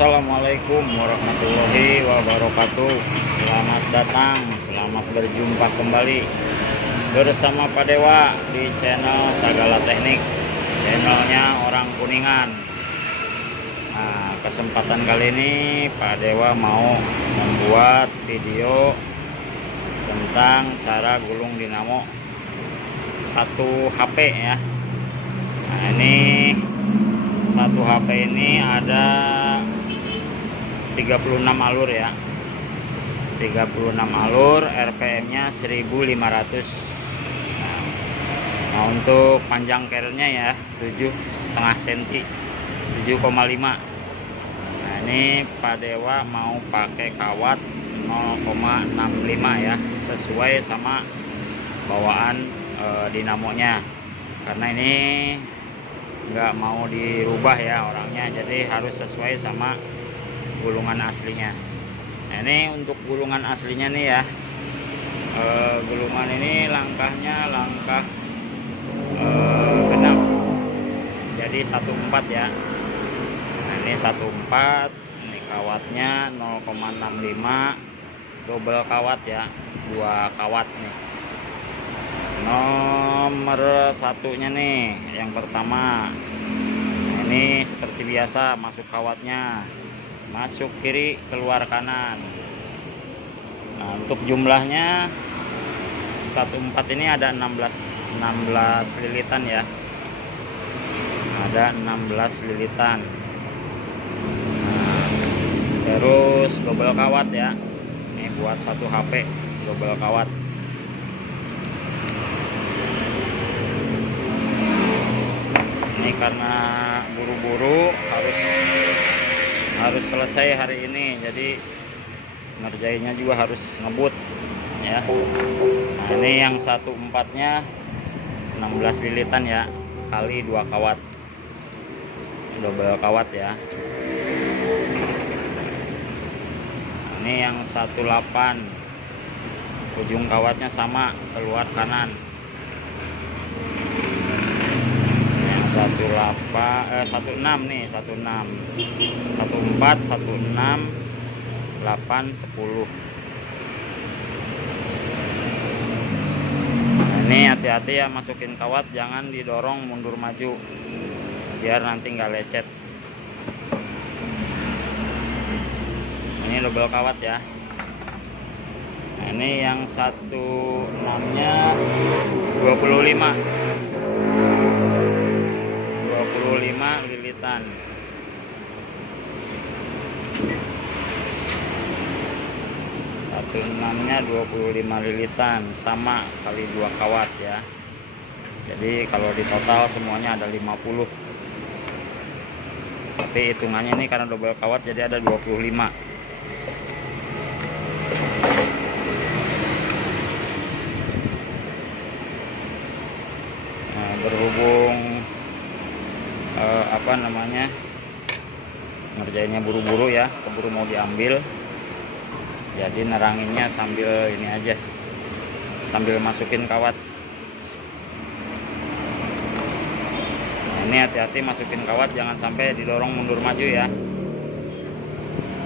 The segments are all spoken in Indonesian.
Assalamualaikum warahmatullahi wabarakatuh. Selamat datang, selamat berjumpa kembali bersama Pak Dewa di channel Sagala Teknik, channelnya orang Kuningan. Nah, kesempatan kali ini Pak Dewa mau membuat video tentang cara gulung dinamo 1 HP ya. Nah, ini 1 HP ini ada 36 alur ya, 36 alur, RPM nya 1500. Nah, untuk panjang carrier-nya ya 7,5 cm, 7,5. Nah, ini Pak Dewa mau pakai kawat 0,65 ya, sesuai sama bawaan dinamonya, karena ini nggak mau dirubah ya orangnya, jadi harus sesuai sama gulungan aslinya. Nah, ini untuk gulungan aslinya nih ya, gulungan ini langkahnya langkah genap, jadi 1/4 ya. Nah, ini 1/4, ini kawatnya 0,65 double kawat ya, 2 kawat nih. Nomor satunya nih, yang pertama ini seperti biasa, masuk kawatnya, masuk kiri, keluar kanan. Nah, untuk jumlahnya 1/4 ini ada 16 lilitan ya, ada 16 lilitan. Nah, terus double kawat ya, ini buat 1 HP double kawat. Ini karena buru-buru harus selesai hari ini, jadi ngerjainnya juga harus ngebut ya. Nah, ini yang 1/4 nya 16 lilitan ya, kali 2 kawat, double kawat ya. Nah, ini yang 18 ujung kawatnya sama, keluar kanan. 16 nih, 16, 14, 16, 8, 10. Nah, ini hati-hati ya, masukin kawat jangan didorong mundur maju biar nanti nggak lecet. Ini double kawat ya. Nah, ini yang 16 nya 25 lilitan. Satu 6 nya 25 lilitan, sama kali 2 kawat ya. Jadi kalau di total semuanya ada 50. Tapi hitungannya ini karena double kawat jadi ada 25. Nah, berhubung ngerjainnya buru-buru ya, keburu mau diambil, jadi neranginnya sambil ini aja, sambil masukin kawat. Nah, ini hati-hati masukin kawat jangan sampai didorong mundur maju ya.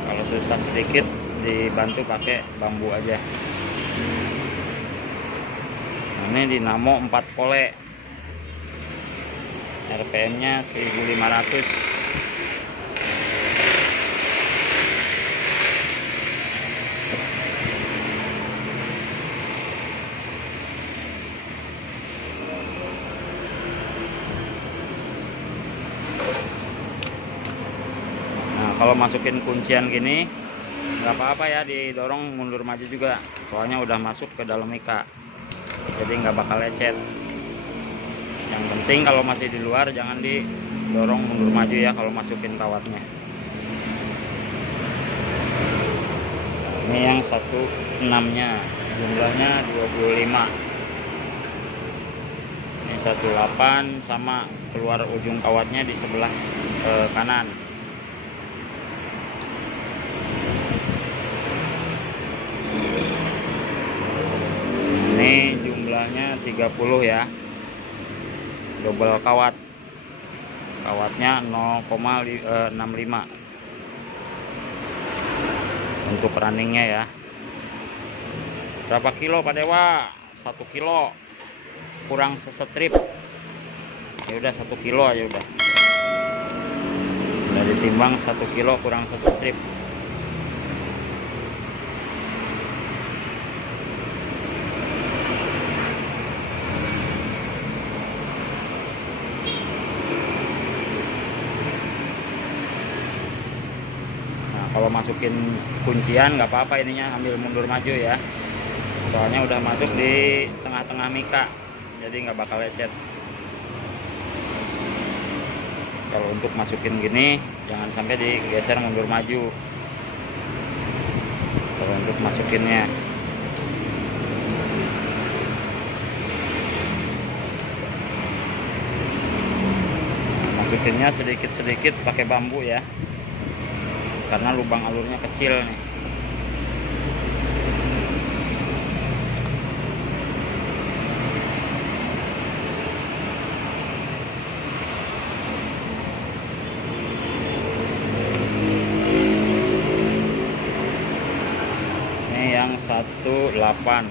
Kalau susah sedikit dibantu pakai bambu aja. Nah, ini dinamo 4 pole, RPM nya 1500. Nah, kalau masukin kuncian gini nggak apa-apa ya, didorong mundur maju juga, soalnya udah masuk ke dalam mika, jadi nggak bakal lecet. Yang penting kalau masih di luar jangan didorong mundur maju ya kalau masukin kawatnya. Ini yang 16 nya jumlahnya 25. Ini 18 sama, keluar ujung kawatnya di sebelah kanan. Ini jumlahnya 30 ya, double kawat, kawatnya 0,65. untuk runningnya ya. Berapa kilo Pak Dewa? 1 kilo kurang sestrip. Ya udah 1 kilo aja udah ditimbang 1 kilo kurang sestrip. Kalau masukin kuncian nggak apa-apa, ininya ambil mundur maju ya, soalnya udah masuk di tengah-tengah mika, jadi nggak bakal lecet. Kalau untuk masukin gini jangan sampai digeser mundur maju kalau untuk masukinnya. Masukinnya sedikit-sedikit pakai bambu ya, karena lubang alurnya kecil nih. Ini yang 18,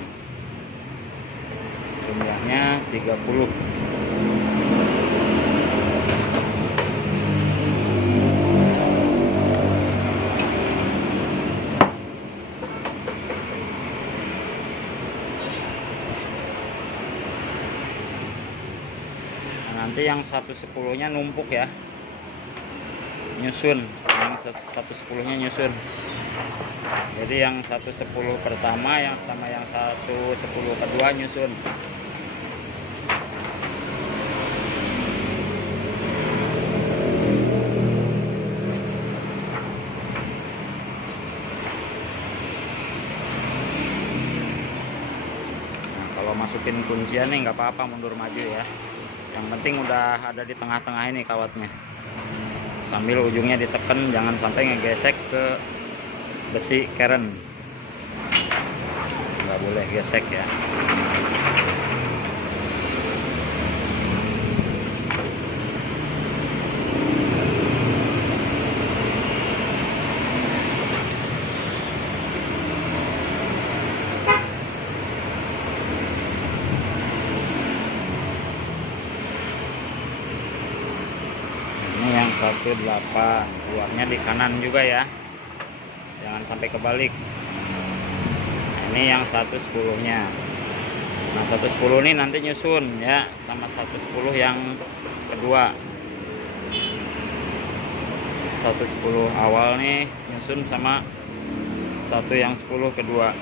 jumlahnya 30. Nanti yang 1/10-nya numpuk ya, nyusun. Yang 1/10-nya nyusun. Jadi yang 1/10 pertama yang sama yang 1/10 kedua nyusun. Nah, kalau masukin kuncian nih nggak apa-apa mundur maju ya. Yang penting udah ada di tengah-tengah ini kawatnya. Sambil ujungnya ditekan, jangan sampai ngegesek ke besi keren. Nggak boleh gesek ya. Yang 18 keluarnya di kanan juga ya, jangan sampai kebalik. Nah, ini yang 1/10-nya. Nah 1/10 ini nanti nyusun ya sama 1/10 yang kedua. 1/10 awal nih nyusun sama 1/10 kedua.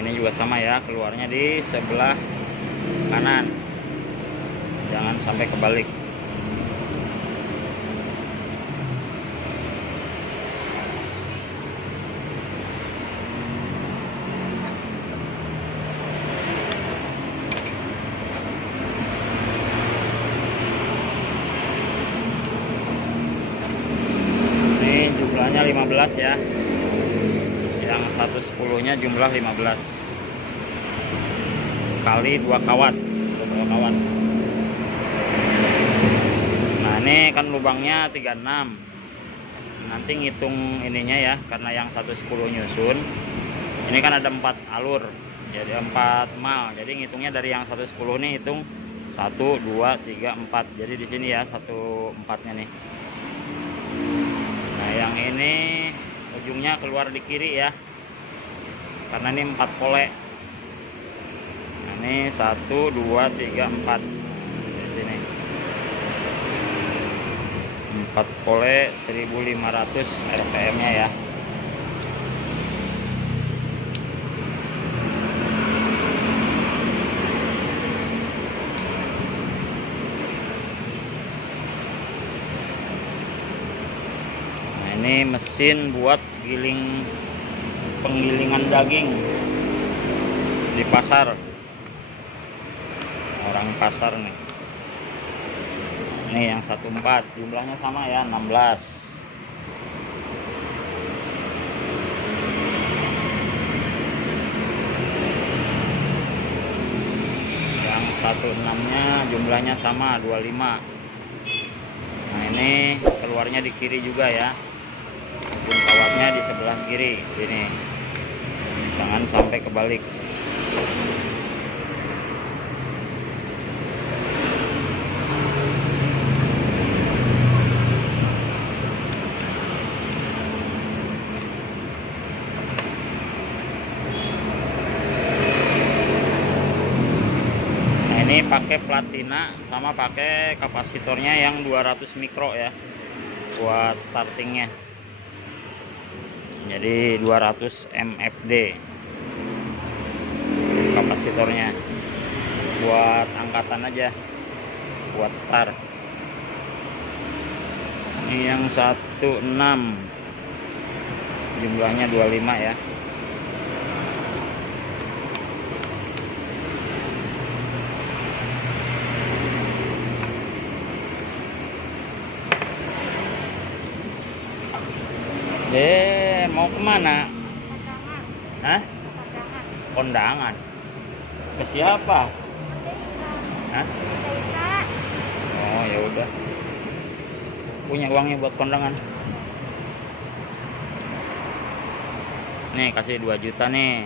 Ini juga sama ya, keluarnya di sebelah kanan, jangan sampai kebalik. Ini jumlahnya 15 ya, yang 1/10-nya jumlah 15 kali 2 kawat. Nah ini kan lubangnya 36, nanti ngitung ininya ya, karena yang 1/10 nyusun ini kan ada 4 alur, jadi 4 mal, jadi ngitungnya dari yang 1/10 nih hitung 1 2 3 4, jadi di sini ya 1/4-nya nih. Nah yang ini ujungnya keluar di kiri ya, karena ini 4 pole. Nah, ini 1 2 3 4 di sini 4 pole 1500 rpm-nya ya. Nah, ini mesin buat penggilingan daging di pasar, orang pasar nih. Ini yang 14, jumlahnya sama ya, 16. 16-nya jumlahnya sama 25. Nah ini keluarnya di kiri juga ya, ujung kawatnya di sebelah kiri sini, jangan sampai kebalik. Ini pakai platina sama pakai kapasitornya yang 200 mikro ya buat startingnya, jadi 200 mfd kapasitornya buat angkatan aja, buat start. Ini yang 16 jumlahnya 25 ya. Mau kemana? Hah? Kondangan. Ke siapa? Hah? Oh ya udah. Punya uangnya buat kondangan. Nih kasih 2 juta nih.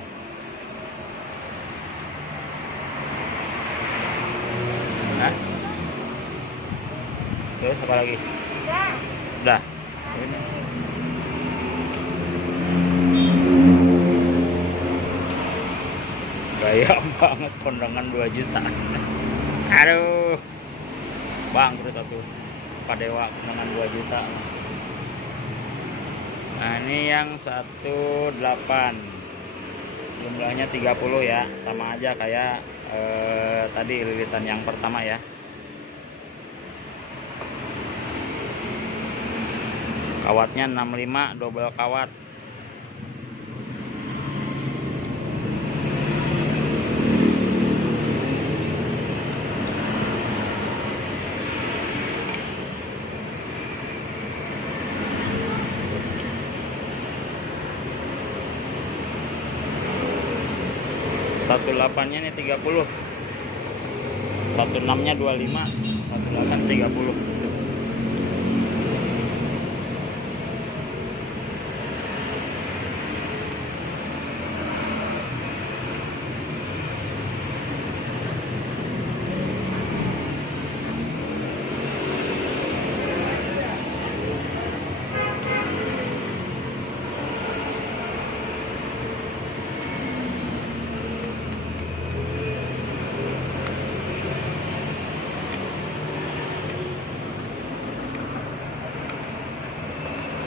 Hah? Terus apa lagi? Udah. Bayam banget kondangan 2 juta. Aduh, bangkrut atuh Pak Dewa, kondangan 2 juta. Nah ini yang 18 jumlahnya 30 ya, sama aja kayak tadi lilitan yang pertama ya. Kawatnya 65 double kawat. Satu 8-nya nih 30, 16-nya 25, 18 30.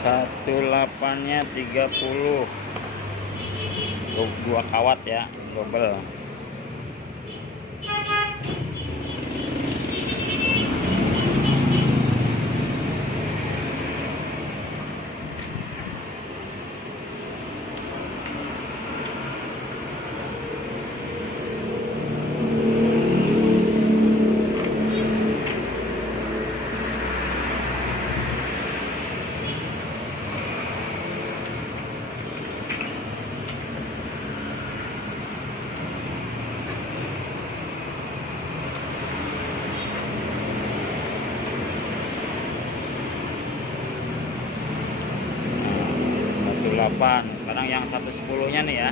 Satu 8-nya 30 untuk 2 kawat ya, double. Sekarang yang 110-nya nih ya,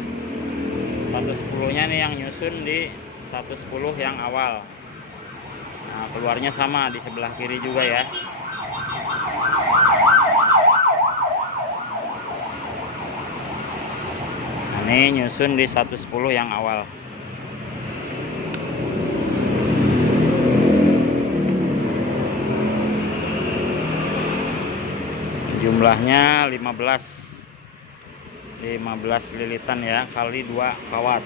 110-nya nih yang nyusun di 110 yang awal. Nah keluarnya sama di sebelah kiri juga ya. Nah, ini nyusun di 110 yang awal. Jumlahnya 15 lilitan ya, kali 2 kawat.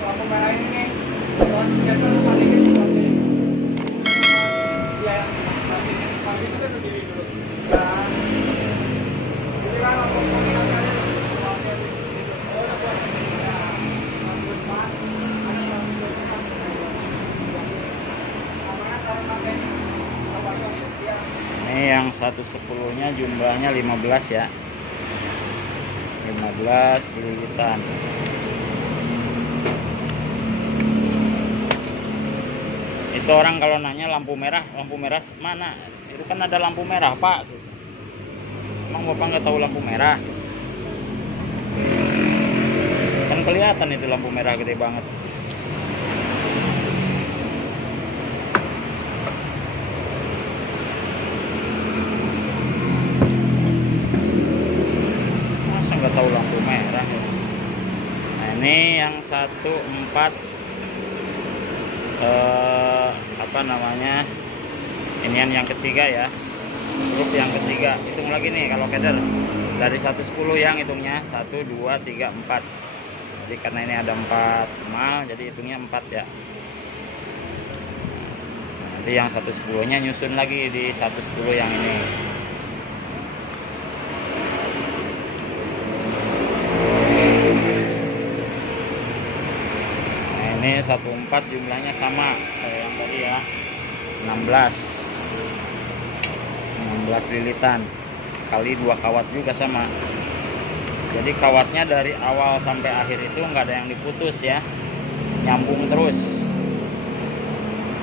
Aku merah ini nih, Ini yang 110 nya jumlahnya 15 ya, 15 lilitan. Itu orang kalau nanya lampu merah mana, itu kan ada lampu merah Pak. Emang Bapak nggak tahu lampu merah? Kan kelihatan itu lampu merah gede banget. Masa nggak tahu lampu merah? Nah ini yang 14 apa namanya, ini yang ketiga ya, grup yang ketiga. Hitung lagi nih kalau keder dari 110 yang hitungnya 1 2 3 4. Jadi karena ini ada 4 mal, jadi hitungnya 4 ya. Nanti yang 110 nya nyusun lagi di 110 yang ini. Ini 14 jumlahnya sama kayak yang tadi ya, 16 lilitan kali 2 kawat juga sama. Jadi kawatnya dari awal sampai akhir itu nggak ada yang diputus ya, nyambung terus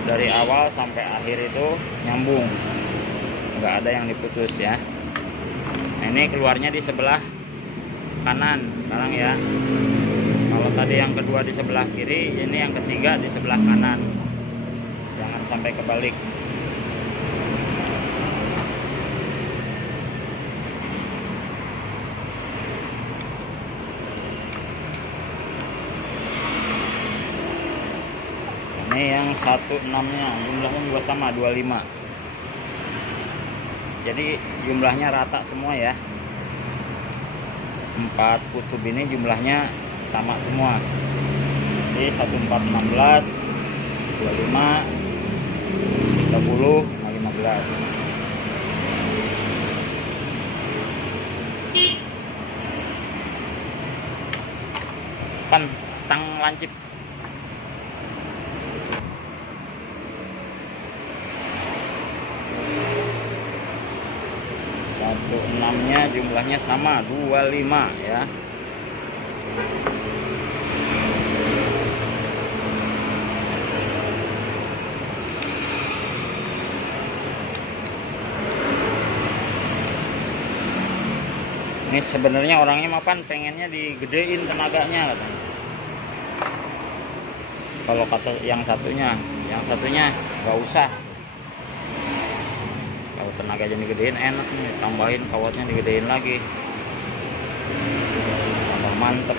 dari awal sampai akhir itu nyambung, nggak ada yang diputus ya. Nah, ini keluarnya di sebelah kanan sekarang ya. Kalau tadi yang kedua di sebelah kiri, ini yang ketiga di sebelah kanan. Jangan sampai kebalik. Ini yang 16-nya jumlahnya juga sama 25. Jadi jumlahnya rata semua ya. 4 kutub ini jumlahnya sama semua. Jadi 1416 25 30 15. Kan tang lancip. Nya jumlahnya sama 25 ya. Ini sebenarnya orangnya mapan pengennya digedein tenaganya katanya. Kalau kata yang satunya nggak usah. Kalau tenaga jadi digedein enak nih, tambahin kawatnya digedein lagi. Tambah mantep.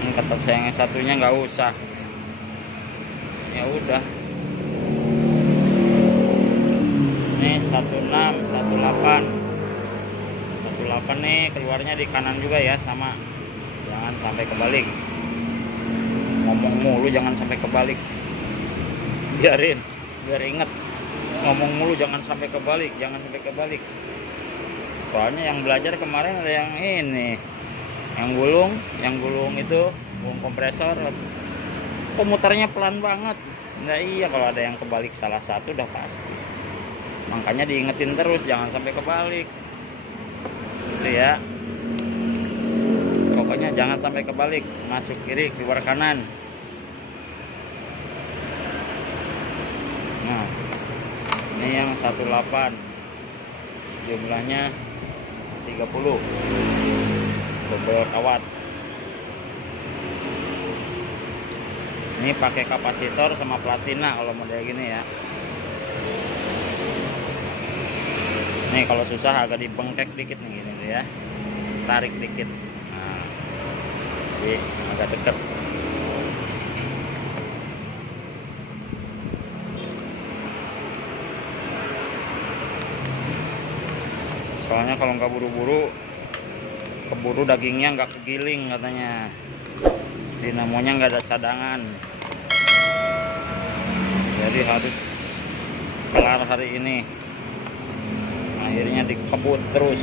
Ini kata saya yang satunya nggak usah. Ya udah. Ini 16 18 nih keluarnya di kanan juga ya sama. Jangan sampai kebalik. Ngomong mulu jangan sampai kebalik. Biar inget. Ngomong mulu jangan sampai kebalik. Soalnya yang belajar kemarin ada yang ini, yang gulung itu gulung kompresor, komuternya pelan banget. Nah iya, kalau ada yang kebalik salah satu udah pasti. Makanya diingetin terus jangan sampai kebalik. Gitu ya. Pokoknya jangan sampai kebalik, masuk kiri keluar kanan. Nah, ini yang 18 jumlahnya 30 double kawat. Ini pakai kapasitor sama platina kalau model gini ya. Nih kalau susah agak dibengkek dikit nih gini ya, tarik dikit. Nah, jadi agak deket. Soalnya kalau nggak buru-buru, keburu dagingnya nggak kegiling katanya. Dinamonya nggak ada cadangan. Jadi harus kelar hari ini. Akhirnya dikebut terus.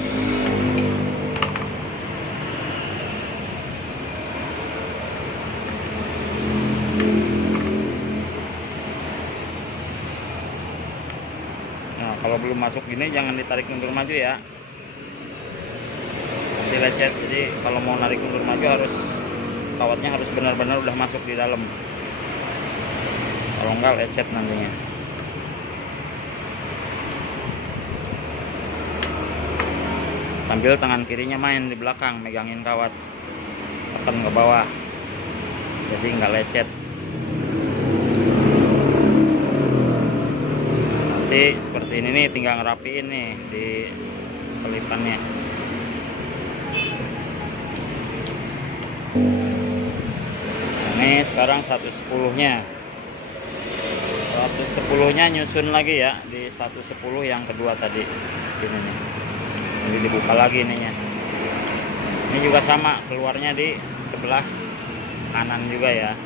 Nah Kalau belum masuk gini jangan ditarik mundur maju ya, nanti lecet. Jadi kalau mau narik mundur maju harus kawatnya harus benar-benar udah masuk di dalam, kalau enggak lecet nantinya. Sambil tangan kirinya main di belakang megangin kawat, tekan ke bawah, jadi nggak lecet. Nanti seperti ini nih, tinggal ngerapiin nih di selipannya. Ini sekarang 110-nya. 110-nya nyusun lagi ya di 110 yang kedua tadi di sini nih. Jadi dibuka lagi ininya. Ini juga sama, keluarnya di sebelah kanan juga ya.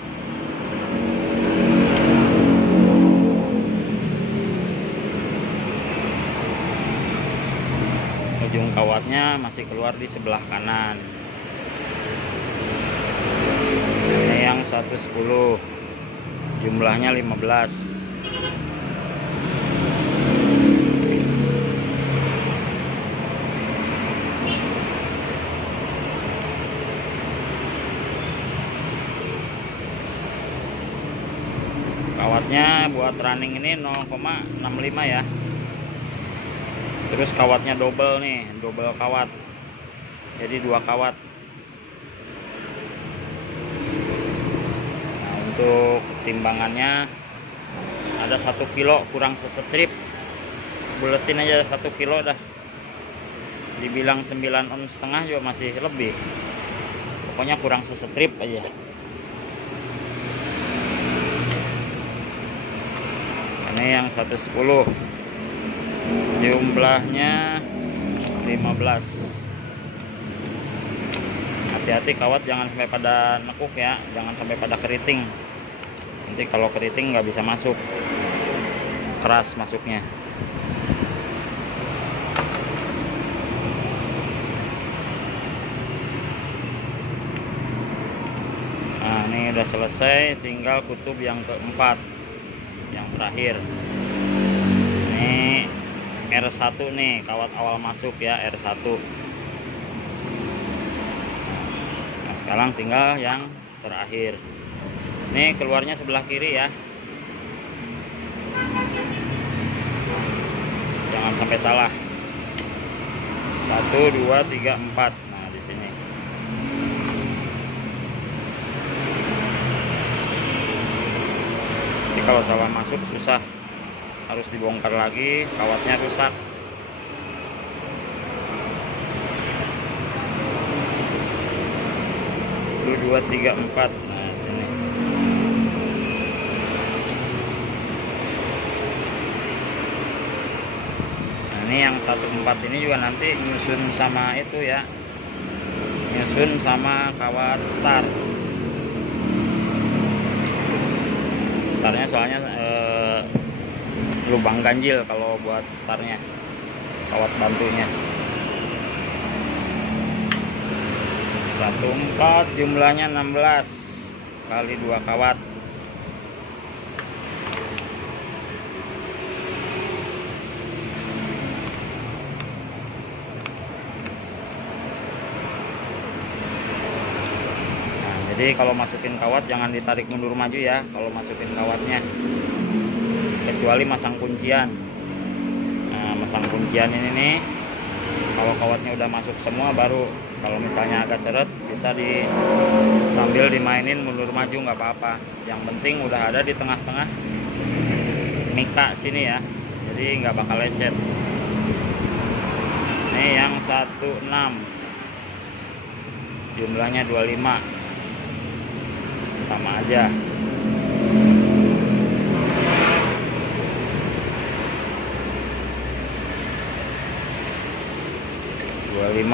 Ujung kawatnya masih keluar di sebelah kanan. Ini yang 110, jumlahnya 15. Kawatnya buat running ini 0,65 ya. Terus kawatnya double nih, double kawat, jadi 2 kawat. Nah, untuk timbangannya ada 1 kilo kurang sestrip, buletin aja 1 kilo dah. Dibilang 9,5 ons juga masih lebih, pokoknya kurang sestrip aja. Ini yang 110, jumlahnya 15. Hati-hati kawat jangan sampai pada nekuk ya, jangan sampai pada keriting. Nanti kalau keriting nggak bisa masuk, keras masuknya. Nah ini udah selesai, tinggal kutub yang keempat, yang terakhir. Ini R1 nih, kawat awal masuk ya, R1. Nah sekarang tinggal yang terakhir. Ini keluarnya sebelah kiri ya, jangan sampai salah. 1 2 3 4. Nah di sini. Jadi kalau salah masuk susah, harus dibongkar lagi, kawatnya rusak. 1 2 3 4. Nah sini. Nah ini yang 14 ini juga nanti nyusun sama itu ya, nyusun sama kawat start. Startnya soalnya lubang ganjil kalau buat startnya, kawat bantunya. 14 jumlahnya 16 kali 2 kawat. Nah, jadi kalau masukin kawat jangan ditarik mundur maju ya kalau masukin kawatnya, kecuali masang kuncian. Nah, masang kuncian ini nih, kalau kawatnya udah masuk semua baru. Kalau misalnya agak seret bisa sambil dimainin mundur maju nggak apa-apa. Yang penting udah ada di tengah-tengah mika sini ya, jadi nggak bakal lecet. Ini yang 16, jumlahnya 25, sama aja.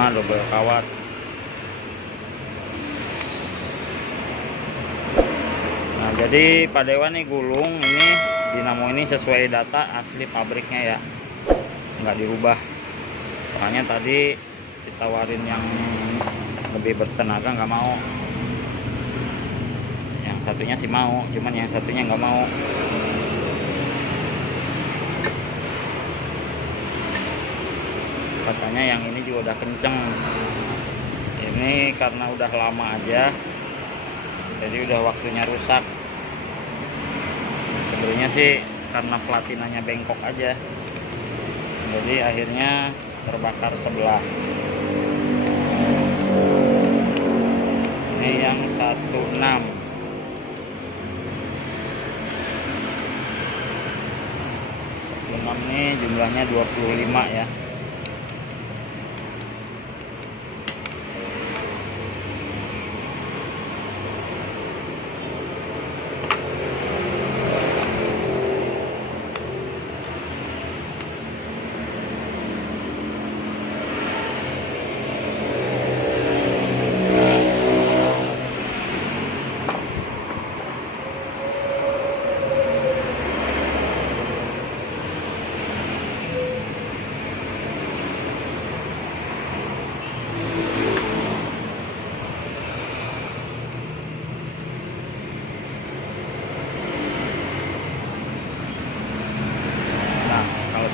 Double kawat. Nah jadi Pak Dewa nih gulung ini dinamo ini sesuai data asli pabriknya ya, nggak dirubah. Soalnya tadi ditawarin yang lebih bertenaga nggak mau, yang satunya sih mau, cuman yang satunya nggak mau. katanya yang ini juga udah kenceng. Ini karena udah lama aja, jadi udah waktunya rusak. Sebenarnya sih karena platinanya bengkok aja, jadi akhirnya terbakar sebelah. Ini yang 16 ini jumlahnya 25 ya.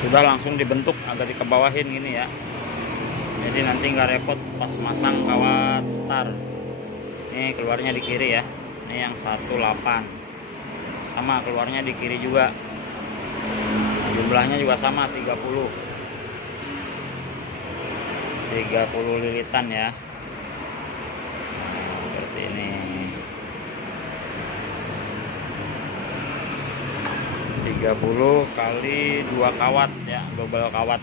Sudah langsung dibentuk, agak dikebawahin gini ya, jadi nanti nggak repot pas masang kawat star. Ini keluarnya di kiri ya, ini yang 18 sama keluarnya di kiri juga, jumlahnya juga sama 30 lilitan ya, seperti ini. 30 kali 2 kawat ya, double kawat.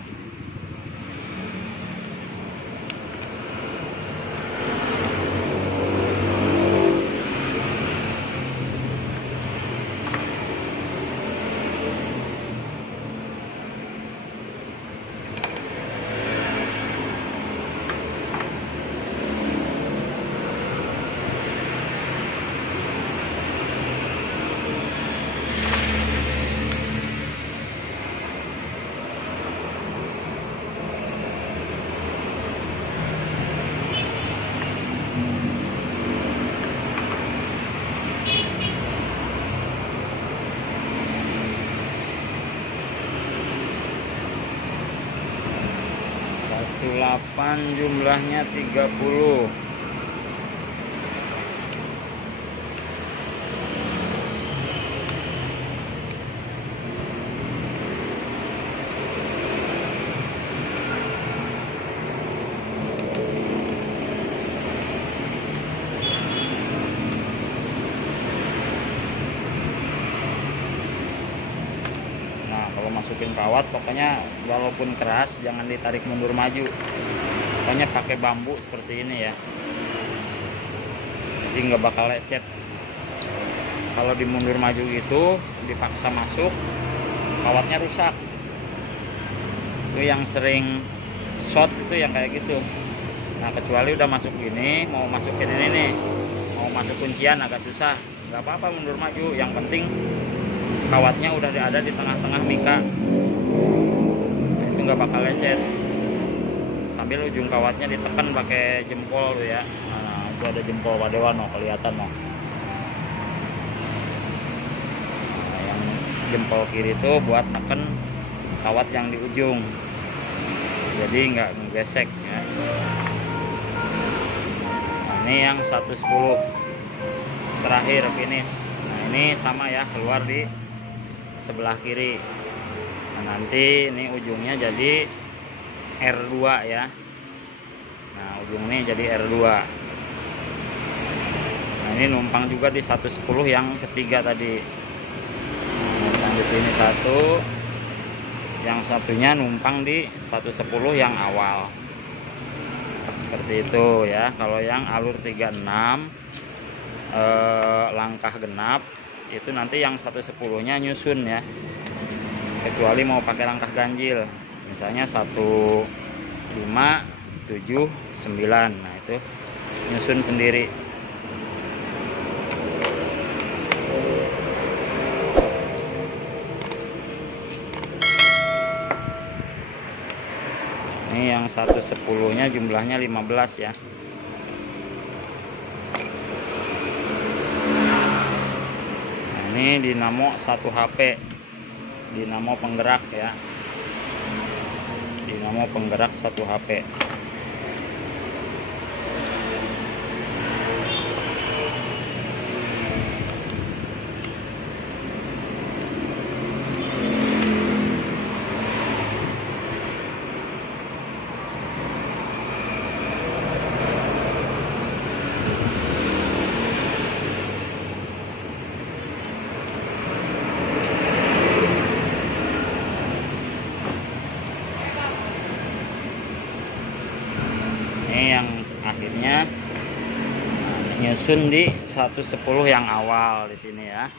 Jumlahnya 30. Masukin kawat, pokoknya walaupun keras jangan ditarik mundur maju, pokoknya pakai bambu seperti ini ya, jadi nggak bakal lecet. Kalau dimundur maju gitu dipaksa masuk, kawatnya rusak. Itu yang sering short itu yang kayak gitu. Nah kecuali udah masuk gini, mau masukin ini nih, mau masuk kuncian agak susah, nggak apa-apa mundur maju, yang penting kawatnya udah ada di tengah-tengah mika, nah, itu nggak bakal lecet. Sambil ujung kawatnya ditekan pakai jempol tuh ya. Nah, itu ada jempol Pak Dewa no, kelihatan no. Nah, yang jempol kiri itu buat tekan kawat yang di ujung, jadi nggak ngegesek ya. Nah, ini yang 110 terakhir finish. Nah ini sama ya, keluar di sebelah kiri. Nah nanti ini ujungnya jadi R2 ya. Nah ujung ini jadi R2. Nah ini numpang juga di 110 yang ketiga tadi. Numpang di sini satu, yang satunya numpang di 110 yang awal. Seperti itu ya. Kalau yang alur 36 langkah genap itu nanti yang 110-nya nyusun ya, kecuali mau pakai langkah ganjil, misalnya 1, 5, 7, 9, nah itu nyusun sendiri. Ini yang 110-nya jumlahnya 15 ya. Ini dinamo 1 HP, dinamo penggerak ya, dinamo dinamo penggerak 1 HP. Ini yang akhirnya nyusun di 110 yang awal di sini ya.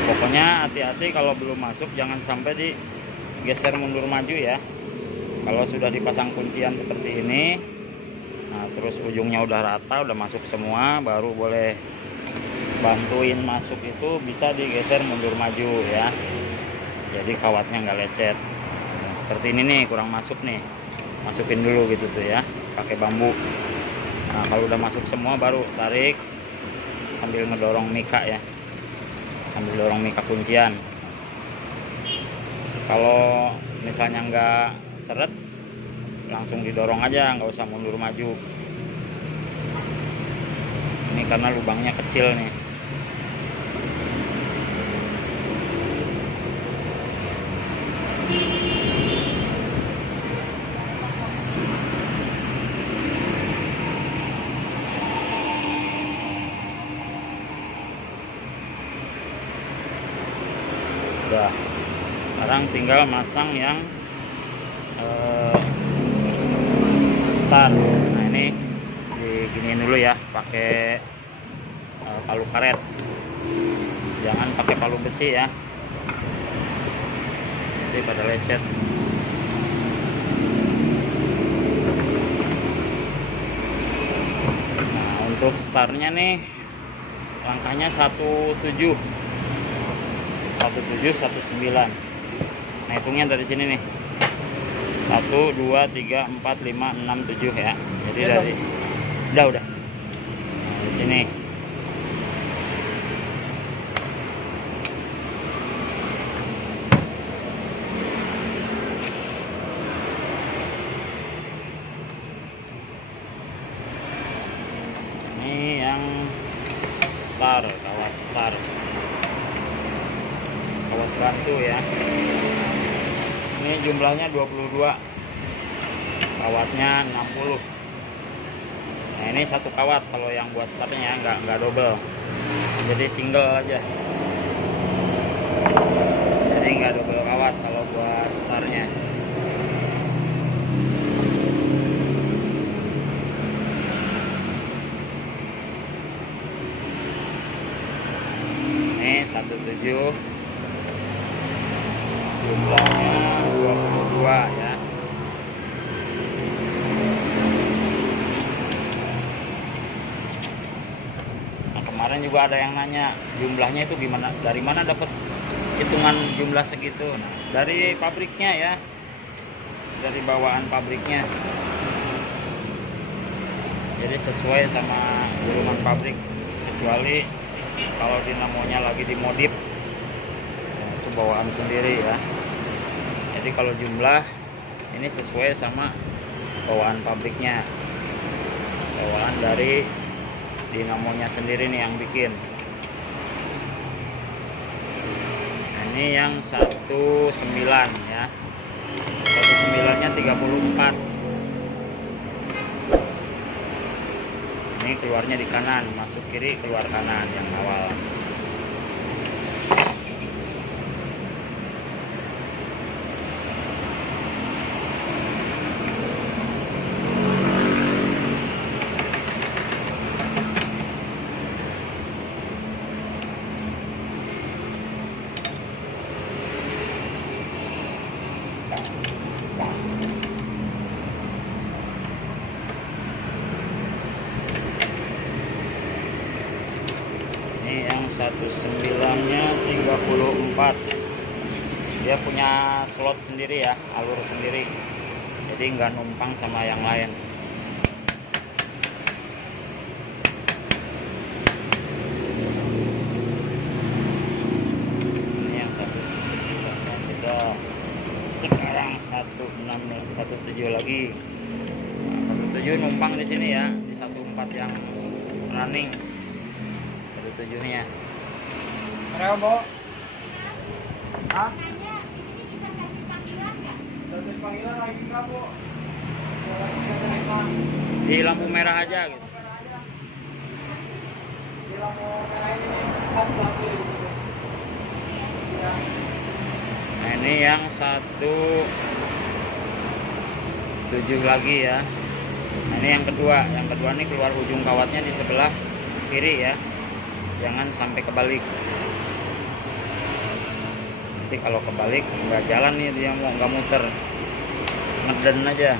Pokoknya hati-hati kalau belum masuk, jangan sampai digeser mundur maju ya. Kalau sudah dipasang kuncian seperti ini, nah terus ujungnya udah rata, udah masuk semua, baru boleh bantuin masuk, itu bisa digeser mundur maju ya. Jadi kawatnya nggak lecet. Nah, seperti ini nih kurang masuk nih, masukin dulu gitu tuh ya, pakai bambu. Nah kalau udah masuk semua baru tarik sambil ngedorong mika ya, ambil dorong mika kuncian. Kalau misalnya nggak seret, langsung didorong aja, nggak usah mundur maju. Ini karena lubangnya kecil nih. Udah, sekarang tinggal masang yang start. Nah ini diginiin dulu ya, pakai palu karet, jangan pakai palu besi ya, jadi pada lecet. Nah untuk startnya nih langkahnya 17 19. Nah hitungnya dari sini nih, 1 2 3 4 5 6 7 ya. Jadi dari udah nah, di sini ini yang start, kawat start, kawat bantu ya. Ini jumlahnya 22, kawatnya 60. Nah ini satu kawat kalau yang buat startnya ya, nggak double, jadi single aja, jadi nggak double kawat kalau buat startnya. Ini 17, jumlahnya 22 ya. Nah kemarin juga ada yang nanya jumlahnya itu gimana, dari mana dapat hitungan jumlah segitu. Nah, dari pabriknya ya, dari bawaan pabriknya, jadi sesuai sama gulungan pabrik, kecuali kalau dinamonya lagi dimodif, nah, itu bawaan sendiri ya. Jadi kalau jumlah ini sesuai sama bawaan pabriknya, bawaan dari dinamonya sendiri nih yang bikin. Nah, ini yang 19 ya, 19 nya 34. Ini keluarnya di kanan, masuk kiri, keluar kanan yang awal. Ini yang 19-nya 34. Dia punya slot sendiri ya, alur sendiri, jadi nggak numpang sama yang lain. Ini yang 19-nya sudah. Sekarang 17 lagi. Nah, 17 numpang di sini ya, di 14 yang running. 17-nya. Mereka bawa. Hah? Panggilan lagi Bu. Di lampu merah aja gitu. Di lampu merah ini pas lampu. Nah, ini yang 17 lagi ya. Nah, ini yang kedua. Yang kedua nih keluar ujung kawatnya di sebelah kiri ya. Jangan sampai kebalik. Nanti kalau kebalik nggak jalan nih, dia mau nggak muter, ngeden aja.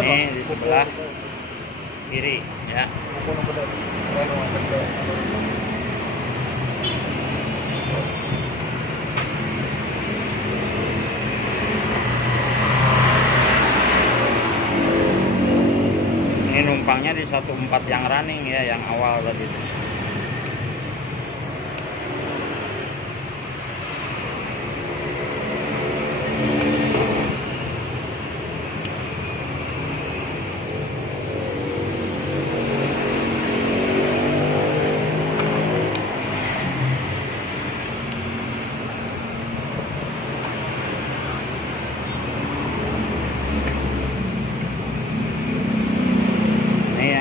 Ini di sebelah kiri ya. Ini numpangnya di 14 yang running ya, yang awal tadi.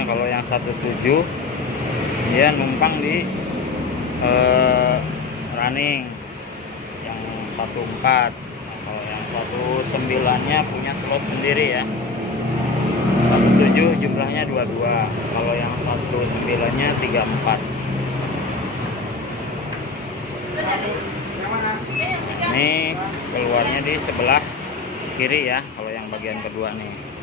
Kalau yang 17 dia numpang di running yang 14. Nah, kalau yang 19-nya punya slot sendiri ya. 17 jumlahnya 22. Kalau yang 19-nya 34. Ini keluarnya di sebelah kiri ya, kalau yang bagian kedua nih.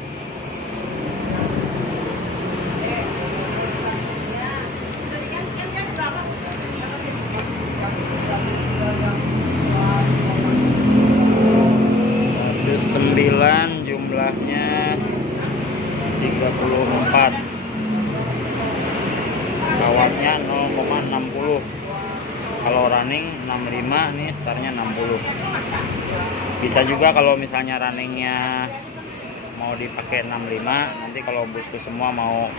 Jumlahnya 34, kawatnya 0,60. Kalau running 65, nih startnya 60. Bisa juga kalau misalnya runningnya mau dipakai 65, nanti kalau bosku semua mau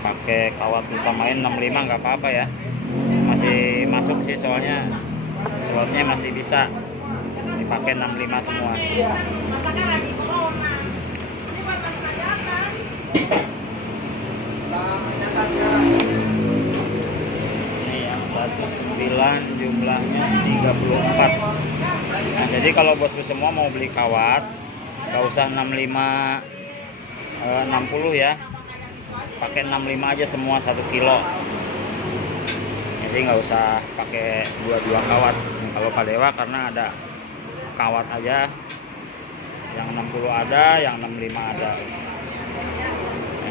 pakai kawat disamain 65 nggak apa-apa ya, masih masuk sih, soalnya slotnya masih bisa dipakai 65 semua. Ini yang 19 jumlahnya 34. Nah, jadi kalau bosku semua mau beli kawat nggak usah 65 60 ya, pakai 65 aja semua 1 kilo. Jadi nggak usah pakai dua kawat. Kalau Pak Dewa karena ada kawat aja, yang 60 ada, yang 65 ada.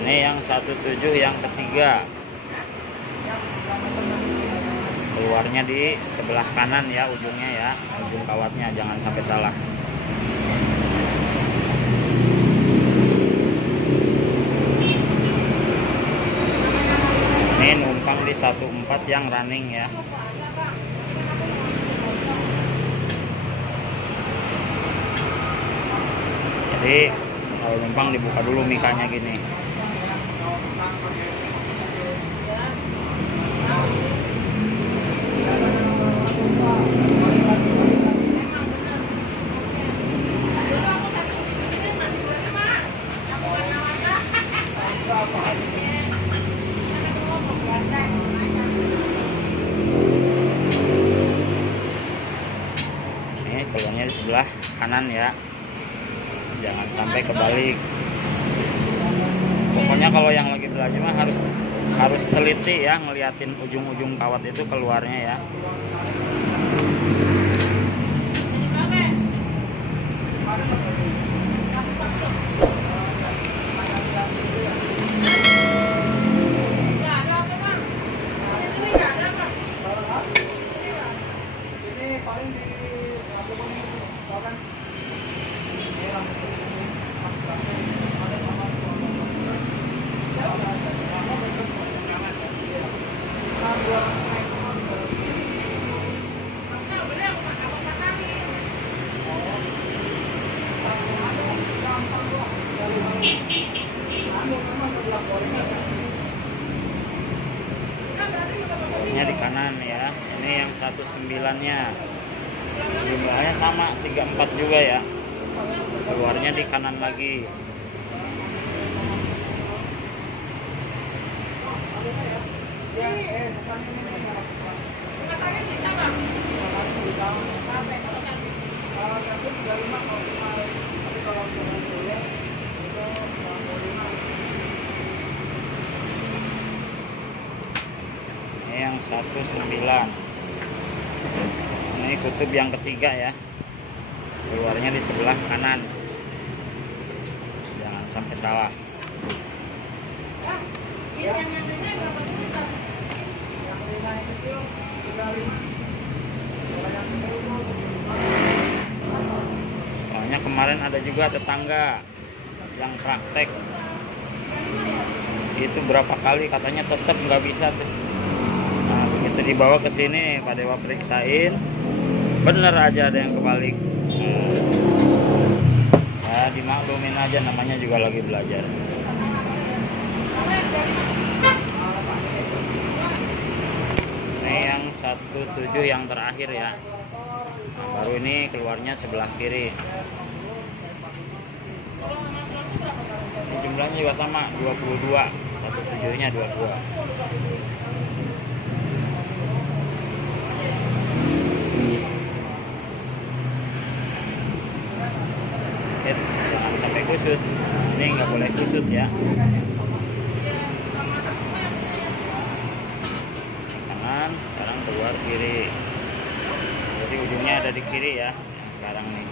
Ini yang 17 yang ketiga, keluarnya di sebelah kanan ya, ujungnya ya, ujung kawatnya, jangan sampai salah. Ini numpang di 14 yang running ya. Jadi kalau numpang dibuka dulu mikanya gini. Ini keluarnya di sebelah kanan ya, jangan sampai kebalik. Pokoknya kalau yang lagi belajar mah harus teliti ya, ngeliatin ujung-ujung kawat itu keluarnya ya. Ini paling di lampu kuning kan. Ini lampu kuning ini. Ada sama Ini di kanan ya. Ini yang 19-nya. Jumlahnya sama 34 juga ya. Keluarnya di kanan lagi. Ini yang 19. Ini kutub yang ketiga ya. Keluarnya di sebelah kanan. Jangan sampai salah. Soalnya kemarin ada juga tetangga yang praktek itu berapa kali katanya tetap nggak bisa tuh. Nah, begitu dibawa ke sini Pak Dewa periksain, bener aja ada yang kebalik. Ya dimaklumin aja, namanya juga lagi belajar. Ini yang 17 yang terakhir ya. Nah, baru ini keluarnya sebelah kiri. Ini jumlahnya juga sama 22. 17-nya 22. Jangan sampai kusut. Ini nggak boleh kusut ya. Kanan, sekarang keluar kiri. Jadi ujungnya ada di kiri ya. Sekarang nih.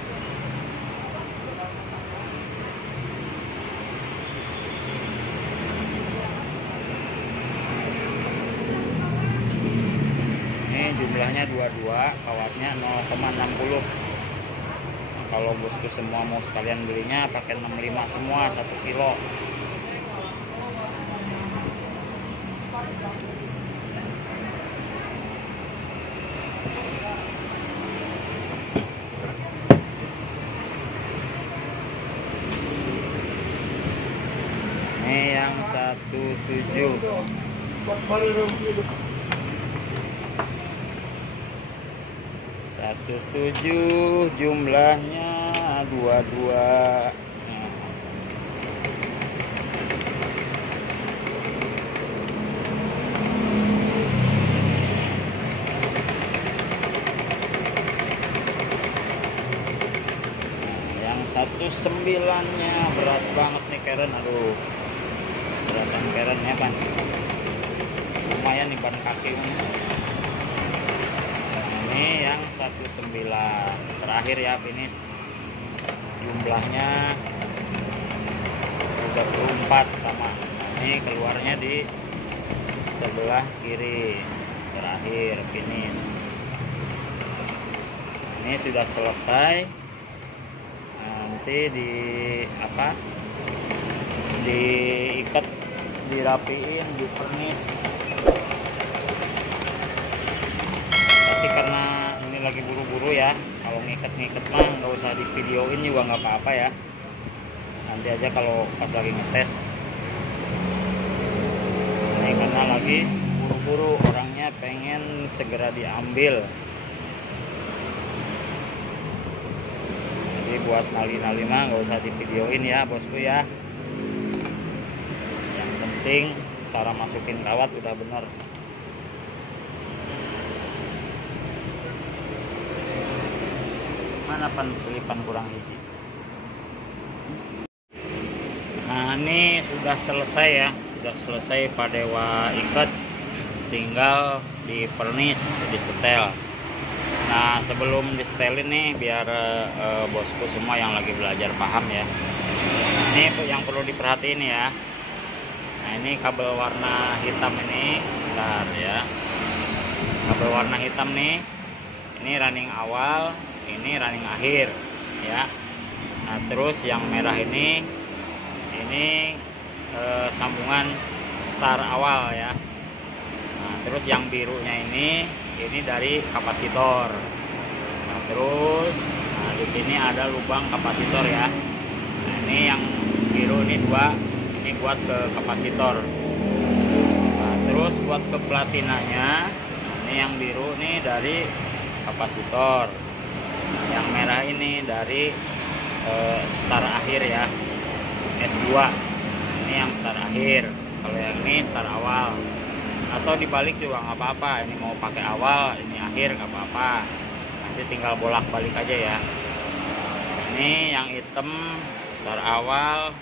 Ini jumlahnya 22, kawatnya 0,60. Kalau bosku semua mau sekalian belinya pakai 65 semua 1 kilo. Ini yang 17. 17 jumlahnya 22. Yang 19-nya berat banget nih Karen. Aduh, beratan Karennya kan lumayan nih ban kaki ini. Ini yang 19 terakhir ya, finish. Jumlahnya 34 sama. Ini keluarnya di sebelah kiri, terakhir finish. Ini sudah selesai. Nanti di apa? Diikat, dirapiin, di furnish. Tapi karena ini lagi buru-buru ya, kalau ngikat mah nggak usah di videoin juga nggak apa-apa ya. Nanti aja kalau pas lagi ngetes. Ini karena lagi buru-buru, orangnya pengen segera diambil. Jadi buat nali-nali mah nggak usah di videoin ya bosku ya. Yang penting cara masukin kawat udah bener. Mana pan selipan kurang hiji. Nah ini sudah selesai ya, sudah selesai Pak Dewa ikat, tinggal di pernis, di setel. Nah sebelum di setelin nih, biar bosku semua yang lagi belajar paham ya, ini yang perlu diperhatiin ya. Nah ini kabel warna hitam ini, bentar ya, kabel warna hitam nih, ini running awal, ini running akhir ya. Nah terus yang merah ini sambungan start awal ya. Nah terus yang birunya ini dari kapasitor. Nah terus di sini ada lubang kapasitor ya. Nah ini yang biru ini dua, ini buat ke kapasitor. Nah terus buat ke platinanya, nah, ini yang biru nih dari kapasitor. Nah, yang merah ini dari start akhir ya, S2. Ini yang start akhir, kalau yang ini start awal, atau dibalik juga nggak apa-apa. Ini mau pakai awal, ini akhir nggak apa-apa, nanti tinggal bolak-balik aja ya. Ini yang hitam start awal,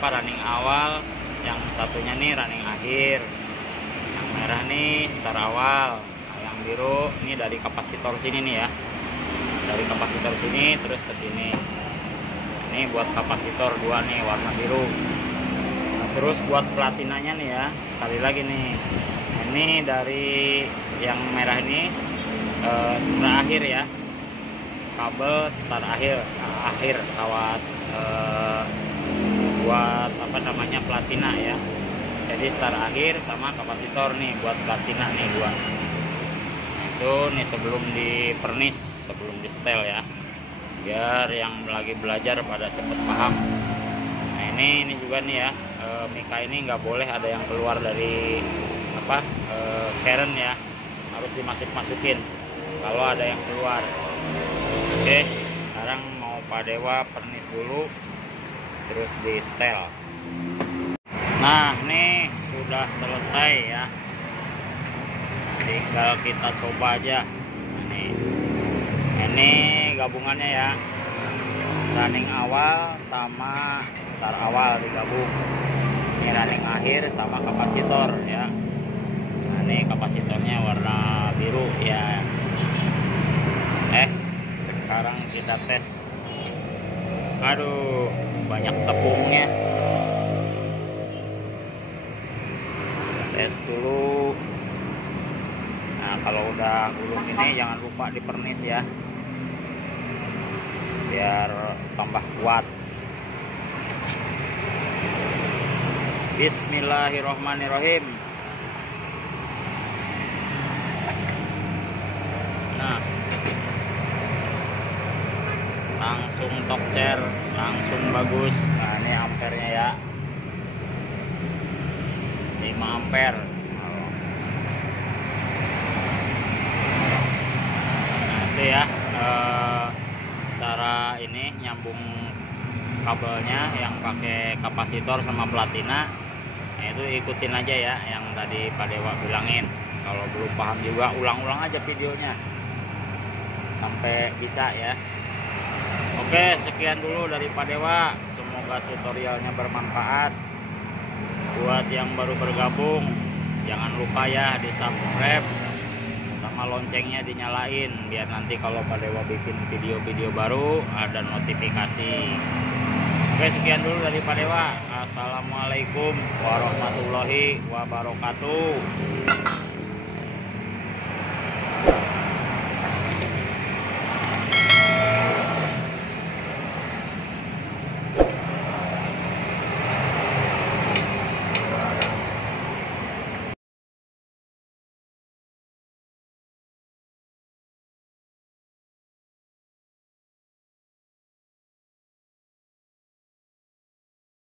running awal, yang satunya nih running akhir. Yang merah nih start awal. Nah, yang biru ini dari kapasitor sini nih ya, dari kapasitor sini terus ke sini. Ini buat kapasitor 2 nih warna biru. Nah, terus buat platinanya nih ya, sekali lagi nih, ini dari yang merah ini start akhir ya, kabel start akhir, akhir kawat buat apa namanya, platina ya. Jadi start akhir sama kapasitor nih buat platina nih dua. Itu nih sebelum di pernis, sebelum di setel ya, biar yang lagi belajar pada cepet paham. Nah ini juga nih ya, mika ini nggak boleh ada yang keluar dari apa keren ya, harus dimasukin kalau ada yang keluar. Oke, sekarang mau Pak Dewa pernis dulu, terus di setel. Nah ini sudah selesai ya, tinggal kita coba aja. Ini gabungannya ya, running awal sama start awal digabung. Ini running akhir sama kapasitor ya. Nah ini kapasitornya warna biru ya. Sekarang kita tes. Aduh, banyak tepungnya. Tes dulu. Nah kalau udah gulung ini jangan lupa dipernis ya, biar tambah kuat. Bismillahirrohmanirrohim. Nah langsung tokcer, langsung bagus. Nah ini ampernya ya, 5 ampere. Nah itu ya cara ini nyambung kabelnya yang pakai kapasitor sama platina. Nah itu ikutin aja ya yang tadi Pak Dewa bilangin. Kalau belum paham juga ulang-ulang aja videonya sampai bisa ya. Oke, sekian dulu dari Pak Dewa, semoga tutorialnya bermanfaat. Buat yang baru bergabung, jangan lupa ya di subscribe sama loncengnya dinyalain, biar nanti kalau Pak Dewa bikin video-video baru ada notifikasi. Oke, sekian dulu dari Pak Dewa. Assalamualaikum warahmatullahi wabarakatuh.